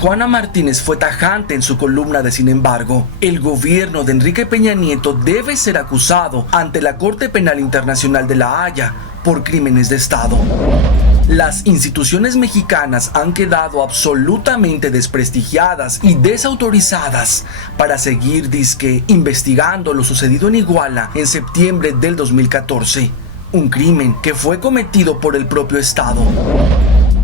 Juana Martínez fue tajante en su columna de Sin embargo, el gobierno de Enrique Peña Nieto debe ser acusado ante la Corte Penal Internacional de La Haya por crímenes de Estado. Las instituciones mexicanas han quedado absolutamente desprestigiadas y desautorizadas para seguir investigando lo sucedido en Iguala en septiembre del 2014, un crimen que fue cometido por el propio Estado.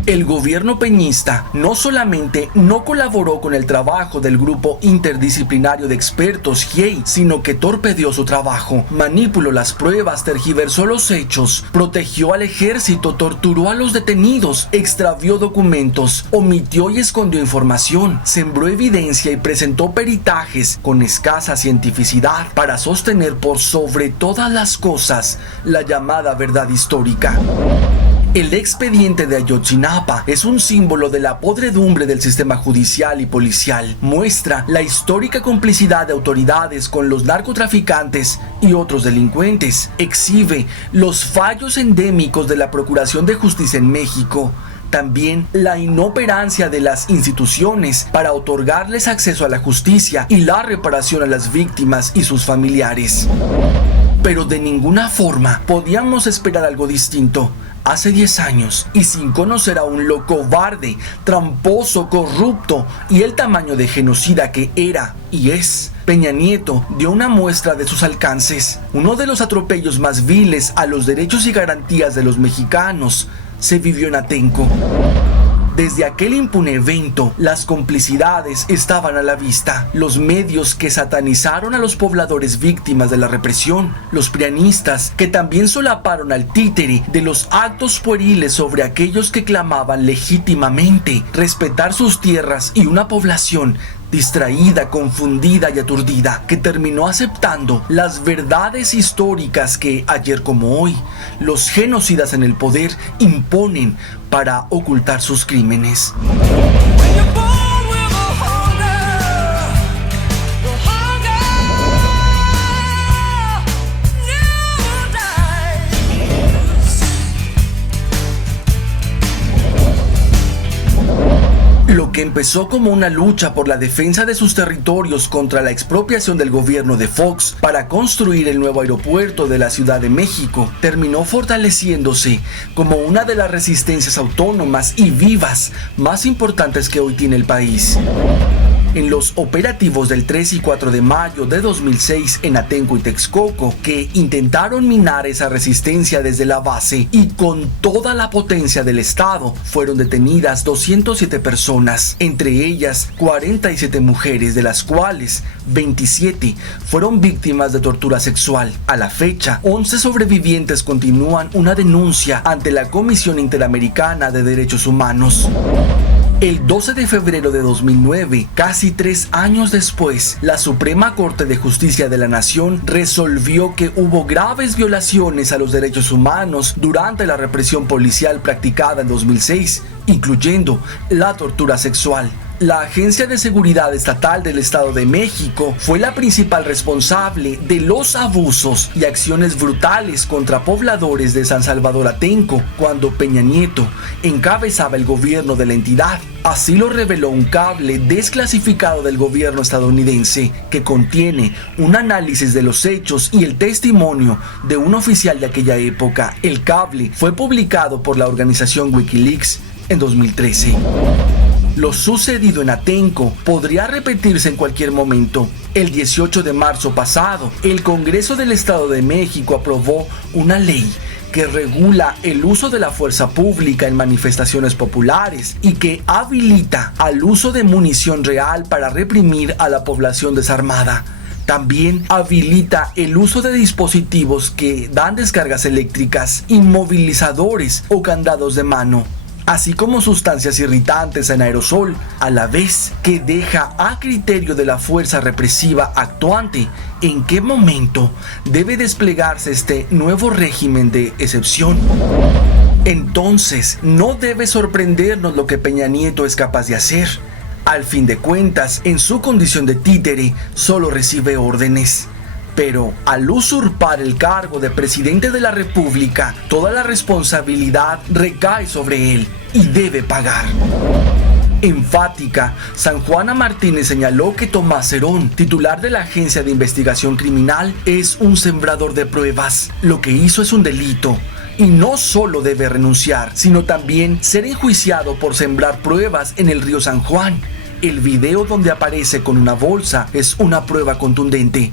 El gobierno peñista no solamente no colaboró con el trabajo del grupo interdisciplinario de expertos GIEI, sino que torpedeó su trabajo, manipuló las pruebas, tergiversó los hechos, protegió al ejército, torturó a los detenidos, extravió documentos, omitió y escondió información, sembró evidencia y presentó peritajes con escasa cientificidad para sostener por sobre todas las cosas la llamada verdad histórica. El expediente de Ayotzinapa es un símbolo de la podredumbre del sistema judicial y policial. Muestra la histórica complicidad de autoridades con los narcotraficantes y otros delincuentes. Exhibe los fallos endémicos de la Procuración de Justicia en México. También la inoperancia de las instituciones para otorgarles acceso a la justicia y la reparación a las víctimas y sus familiares. Pero de ninguna forma podíamos esperar algo distinto. Hace 10 años, y sin conocer aún lo cobarde, tramposo, corrupto y el tamaño de genocida que era y es, Peña Nieto dio una muestra de sus alcances. Uno de los atropellos más viles a los derechos y garantías de los mexicanos se vivió en Atenco. Desde aquel impune evento, las complicidades estaban a la vista. Los medios que satanizaron a los pobladores víctimas de la represión, los prianistas que también solaparon al títere de los actos pueriles sobre aquellos que clamaban legítimamente respetar sus tierras y una población distraída, confundida y aturdida, que terminó aceptando las verdades históricas que, ayer como hoy, los genocidas en el poder imponen para ocultar sus crímenes. Lo que empezó como una lucha por la defensa de sus territorios contra la expropiación del gobierno de Fox para construir el nuevo aeropuerto de la Ciudad de México, terminó fortaleciéndose como una de las resistencias autónomas y vivas más importantes que hoy tiene el país. En los operativos del 3 y 4 de mayo de 2006 en Atenco y Texcoco, que intentaron minar esa resistencia desde la base y con toda la potencia del Estado, fueron detenidas 207 personas, entre ellas 47 mujeres, de las cuales 27 fueron víctimas de tortura sexual. A la fecha, 11 sobrevivientes continúan una denuncia ante la Comisión Interamericana de Derechos Humanos. El 12 de febrero de 2009, casi 3 años después, la Suprema Corte de Justicia de la Nación resolvió que hubo graves violaciones a los derechos humanos durante la represión policial practicada en 2006, incluyendo la tortura sexual. La Agencia de Seguridad Estatal del Estado de México fue la principal responsable de los abusos y acciones brutales contra pobladores de San Salvador Atenco cuando Peña Nieto encabezaba el gobierno de la entidad. Así lo reveló un cable desclasificado del gobierno estadounidense que contiene un análisis de los hechos y el testimonio de un oficial de aquella época. El cable fue publicado por la organización Wikileaks en 2013. Lo sucedido en Atenco podría repetirse en cualquier momento. El 18 de marzo pasado, el Congreso del Estado de México aprobó una ley que regula el uso de la fuerza pública en manifestaciones populares y que habilita al uso de munición real para reprimir a la población desarmada. También habilita el uso de dispositivos que dan descargas eléctricas, inmovilizadores o candados de mano, así como sustancias irritantes en aerosol, a la vez que deja a criterio de la fuerza represiva actuante en qué momento debe desplegarse este nuevo régimen de excepción. Entonces, no debe sorprendernos lo que Peña Nieto es capaz de hacer. Al fin de cuentas, en su condición de títere, solo recibe órdenes. Pero al usurpar el cargo de presidente de la República, toda la responsabilidad recae sobre él y debe pagar. Enfática, Sanjuana Martínez señaló que Tomás Herón, titular de la Agencia de Investigación Criminal, es un sembrador de pruebas. Lo que hizo es un delito. Y no solo debe renunciar, sino también ser enjuiciado por sembrar pruebas en el río San Juan. El video donde aparece con una bolsa es una prueba contundente.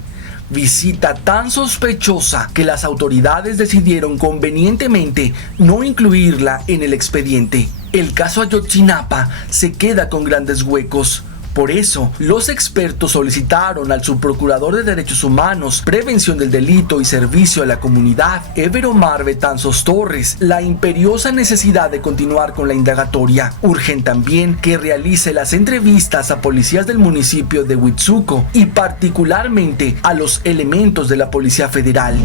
Visita tan sospechosa que las autoridades decidieron convenientemente no incluirla en el expediente. El caso Ayotzinapa se queda con grandes huecos. Por eso, los expertos solicitaron al subprocurador de Derechos Humanos, Prevención del Delito y Servicio a la Comunidad, Ever Omar Betanzos Torres, la imperiosa necesidad de continuar con la indagatoria. Urgen también que realice las entrevistas a policías del municipio de Huitzuco y particularmente a los elementos de la Policía Federal.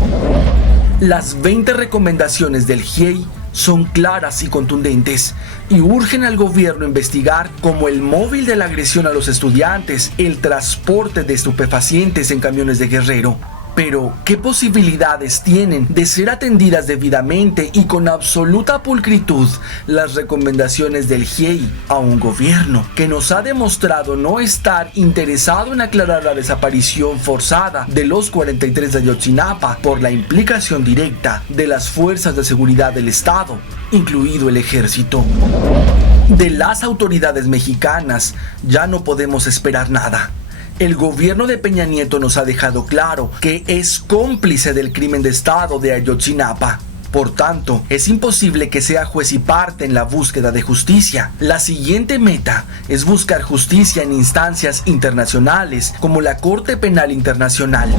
Las 20 recomendaciones del GIEI son claras y contundentes y urgen al gobierno investigar como el móvil de la agresión a los estudiantes, el transporte de estupefacientes en camiones de Guerrero. Pero, ¿qué posibilidades tienen de ser atendidas debidamente y con absoluta pulcritud las recomendaciones del GIEI a un gobierno que nos ha demostrado no estar interesado en aclarar la desaparición forzada de los 43 de Ayotzinapa por la implicación directa de las fuerzas de seguridad del Estado, incluido el Ejército? De las autoridades mexicanas ya no podemos esperar nada. El gobierno de Peña Nieto nos ha dejado claro que es cómplice del crimen de Estado de Ayotzinapa. Por tanto, es imposible que sea juez y parte en la búsqueda de justicia. La siguiente meta es buscar justicia en instancias internacionales como la Corte Penal Internacional.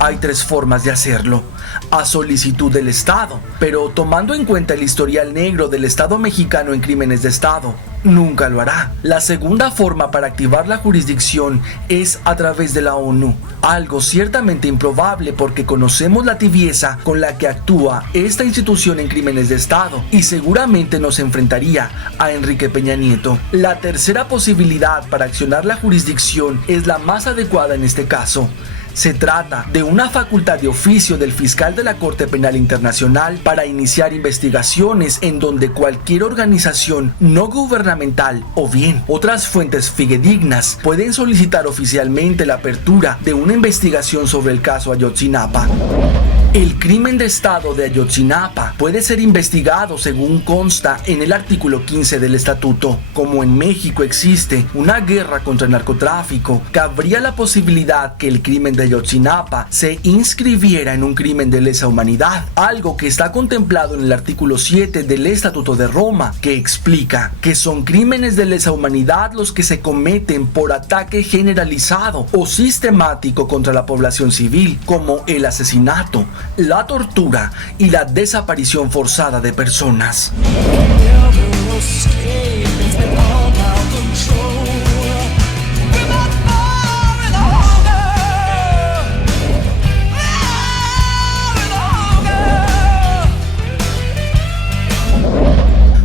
Hay 3 formas de hacerlo: a solicitud del Estado, pero tomando en cuenta el historial negro del Estado mexicano en crímenes de Estado, nunca lo hará. La segunda forma para activar la jurisdicción es a través de la ONU, algo ciertamente improbable porque conocemos la tibieza con la que actúa esta institución en crímenes de Estado y seguramente nos enfrentaría a Enrique Peña Nieto. La tercera posibilidad para accionar la jurisdicción es la más adecuada en este caso. Se trata de una facultad de oficio del fiscal de la Corte Penal Internacional para iniciar investigaciones en donde cualquier organización no gubernamental o bien otras fuentes fidedignas pueden solicitar oficialmente la apertura de una investigación sobre el caso Ayotzinapa. El crimen de Estado de Ayotzinapa puede ser investigado según consta en el artículo 15 del estatuto. Como en México existe una guerra contra el narcotráfico, cabría la posibilidad que el crimen de Ayotzinapa se inscribiera en un crimen de lesa humanidad, algo que está contemplado en el artículo 7 del Estatuto de Roma, que explica que son crímenes de lesa humanidad los que se cometen por ataque generalizado o sistemático contra la población civil, como el asesinato, la tortura y la desaparición forzada de personas.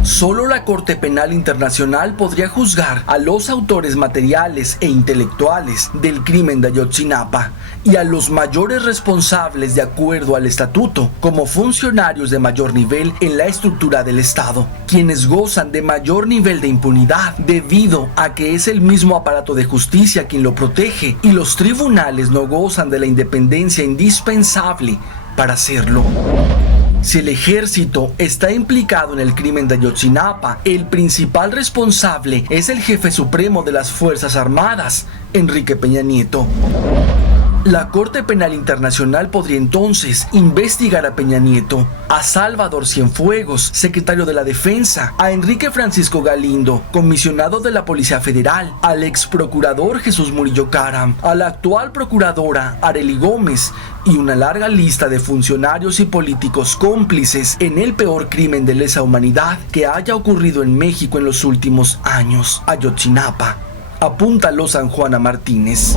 Solo la Corte Penal Internacional podría juzgar a los autores materiales e intelectuales del crimen de Ayotzinapa y a los mayores responsables de acuerdo al estatuto como funcionarios de mayor nivel en la estructura del Estado, quienes gozan de mayor nivel de impunidad debido a que es el mismo aparato de justicia quien lo protege y los tribunales no gozan de la independencia indispensable para hacerlo. Si el ejército está implicado en el crimen de Ayotzinapa, el principal responsable es el jefe supremo de las Fuerzas Armadas, Enrique Peña Nieto. La Corte Penal Internacional podría entonces investigar a Peña Nieto, a Salvador Cienfuegos, secretario de la Defensa, a Enrique Francisco Galindo, comisionado de la Policía Federal, al ex procurador Jesús Murillo Caram, a la actual procuradora Arely Gómez y una larga lista de funcionarios y políticos cómplices en el peor crimen de lesa humanidad que haya ocurrido en México en los últimos años, Ayotzinapa. Apúntalo Sanjuana Martínez.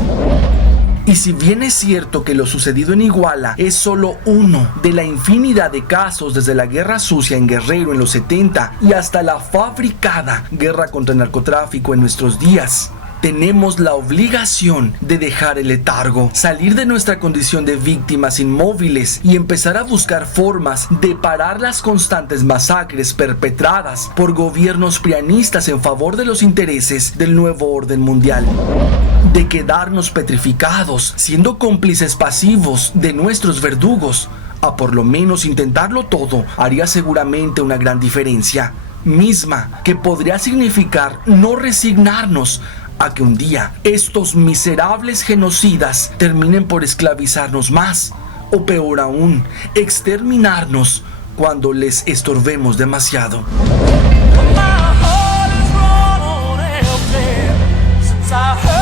Y si bien es cierto que lo sucedido en Iguala es solo uno de la infinidad de casos desde la guerra sucia en Guerrero en los 70 y hasta la fabricada guerra contra el narcotráfico en nuestros días, Tenemos la obligación de dejar el letargo, salir de nuestra condición de víctimas inmóviles y empezar a buscar formas de parar las constantes masacres perpetradas por gobiernos prianistas en favor de los intereses del nuevo orden mundial. De quedarnos petrificados, siendo cómplices pasivos de nuestros verdugos, a por lo menos intentarlo todo haría seguramente una gran diferencia, misma que podría significar no resignarnos a que un día estos miserables genocidas terminen por esclavizarnos más, o peor aún, exterminarnos cuando les estorbemos demasiado. My heart is run on empty since I heard